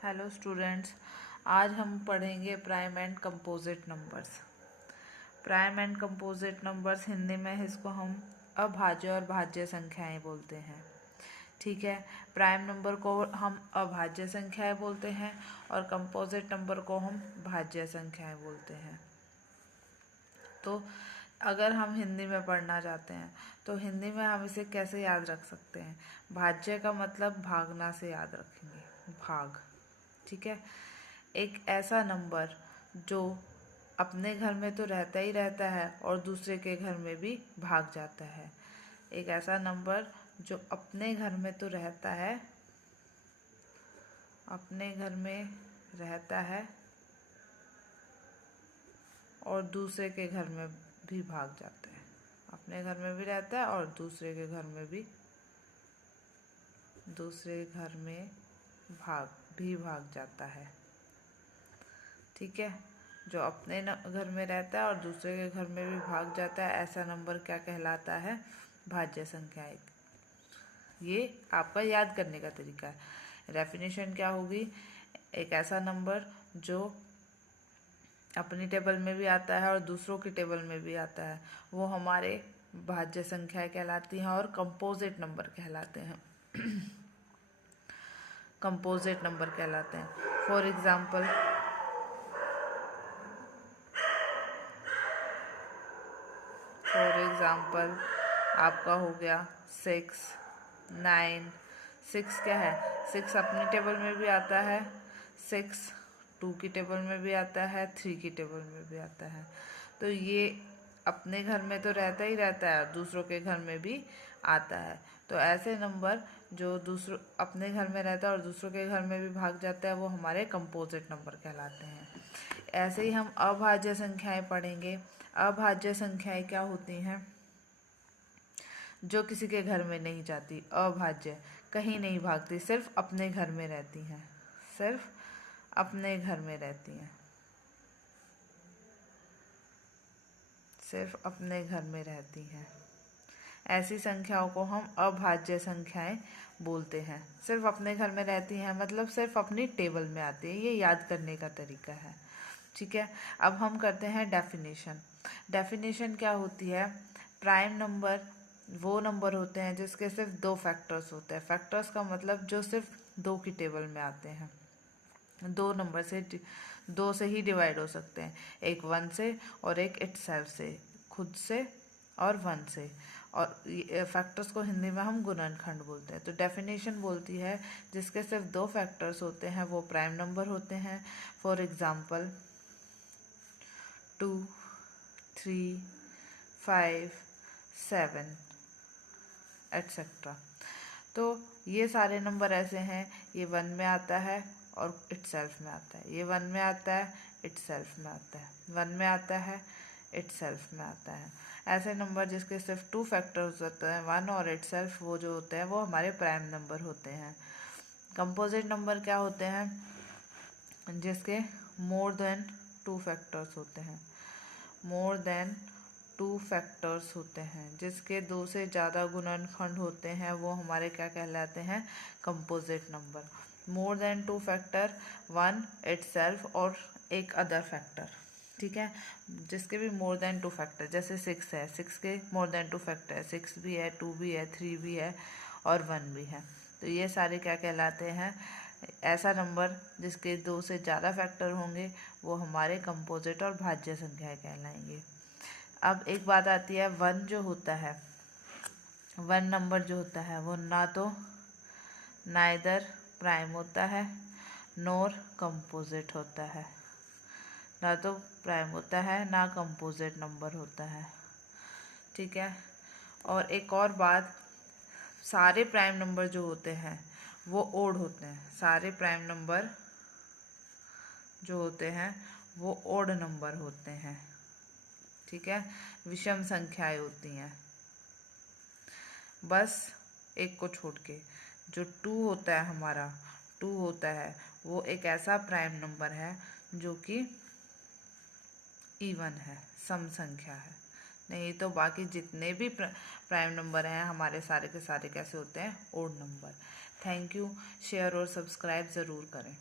Hello students, आज हम पढ़ेंगे prime and composite numbers. Prime and composite numbers Hindi में इसको हम अभाज्य और भाज्य संख्याएं बोलते हैं। ठीक है, प्राइम नंबर को हम अभाज्य संख्याएं बोलते हैं और कंपोजिट नंबर को हम भाज्य संख्याएं बोलते हैं। तो अगर हम हिंदी में पढ़ना चाहते हैं तो हिंदी में हम इसे कैसे याद रख सकते हैं? भाज्य का मतलब भागना से याद रखेंगे, भाग। ठीक है, एक ऐसा नंबर जो अपने घर में तो रहता ही रहता है और दूसरे के घर में भी भाग जाता है। एक ऐसा नंबर जो अपने घर में तो रहता है, अपने घर में रहता है और दूसरे के घर में भी भाग जाता है। अपने घर में भी रहता है और दूसरे के घर में भी भाग जाता है। ठीक है, जो अपने घर में रहता है और दूसरे के घर में भी भाग जाता है, ऐसा नंबर क्या कहलाता है? भाज्य संख्या। ये आपका याद करने का तरीका है। डेफिनेशन क्या होगी? एक ऐसा नंबर जो अपनी टेबल में भी आता है और दूसरों की टेबल में भी आता है, वो हमारे भाज्य संख्याएं कहलाती हैं और कंपोजिट नंबर कहलाते हैं। कंपोजिट नंबर कहलाते हैं। फॉर एग्जाम्पल, आपका हो गया 6, 9। 6 क्या है? 6 अपनी टेबल में भी आता है, 6 2 की टेबल में भी आता है, 3 की टेबल में भी आता है। तो ये अपने घर में तो रहता ही रहता है, दूसरों के घर में भी आता है। तो ऐसे नंबर जो अपने घर में रहता है और दूसरों के घर में भी भाग जाता है, वो हमारे कंपोजिट नंबर कहलाते हैं। ऐसे ही हम अभाज्य संख्याएं पढ़ेंगे। अभाज्य संख्याएं क्या होती हैं? जो किसी के घर में नहीं जाती, अभाज्य, कहीं नहीं भागती, सिर्फ अपने घर में रहती हैं, सिर्फ अपने घर में रहती हैं, सिर्फ अपने घर में रहती हैं। ऐसी संख्याओं को हम अभाज्य संख्याएं बोलते हैं। सिर्फ अपने घर में रहती हैं मतलब सिर्फ अपनी टेबल में आती है। ये याद करने का तरीका है। ठीक है, अब हम करते हैं डेफिनेशन। डेफिनेशन क्या होती है? प्राइम नंबर वो नंबर होते हैं जिसके सिर्फ 2 फैक्टर्स होते हैं। फैक्टर्स का मतलब जो सिर्फ 2 की टेबल में आते हैं। 2 नंबर से 2 से ही डिवाइड हो सकते हैं, एक 1 से और एक इटसेल्फ से, खुद से और 1 से। और फैक्टर्स को हिंदी में हम गुणनखंड बोलते हैं। तो डेफिनेशन बोलती है जिसके सिर्फ 2 फैक्टर्स होते हैं वो प्राइम नंबर होते हैं। For example 2, 3, 5, 7 etcetera. तो ये सारे नंबर ऐसे हैं, ये 1 में आता है और इटसेल्फ में आता है, ये 1 में आता है, इटसेल्फ में आता है, 1 में आता है, इटसेल्फ में आता है। ऐसे नंबर जिसके सिर्फ 2 फैक्टर्स होते हैं, 1 और इटसेल्फ, वो जो होते हैं वो हमारे प्राइम नंबर होते हैं। कंपोजिट नंबर क्या होते हैं? जिसके मोर देन 2 फैक्टर्स होते हैं, मोर देन 2 फैक्टर्स होते हैं, जिसके 2 से ज़्यादा गुणनखंड होते हैं, वो हमारे क्या कहलाते हैं? Composite number. More than 2 factor, 1 itself और एक अदर फैक्टर। ठीक है, जिसके भी मोर देन 2 फैक्टर, जैसे 6 है, 6 के मोर देन 2 फैक्टर है, 6 भी है, 2 भी है, 3 भी है और 1 भी है। तो ये सारे क्या कहलाते हैं? ऐसा नंबर जिसके 2 से ज़्यादा फैक्टर होंगे वो हमारे कंपोजिट और भाज्य संख्याएं कहलाएंगे। अब एक बात आती है, 1 जो होता है, 1 नंबर जो होता है वो ना तो नाइदर प्राइम होता है नोर कंपोजिट होता है, ना तो प्राइम होता है ना कंपोजिट नंबर होता है। ठीक है, और एक और बात, सारे प्राइम नंबर जो होते हैं वो ओड होते हैं। सारे प्राइम नंबर जो होते हैं वो ओड नंबर होते हैं। ठीक है, विषम संख्याएं होती हैं, बस एक को छोड़ के। जो 2 होता है हमारा, 2 होता है वो एक ऐसा प्राइम नंबर है जो कि इवन है, सम संख्या है। नहीं तो बाकी जितने भी प्राइम नंबर हैं हमारे सारे के सारे कैसे होते हैं? Odd number. Thank you. Share और सब्सक्राइब ज़रूर करें।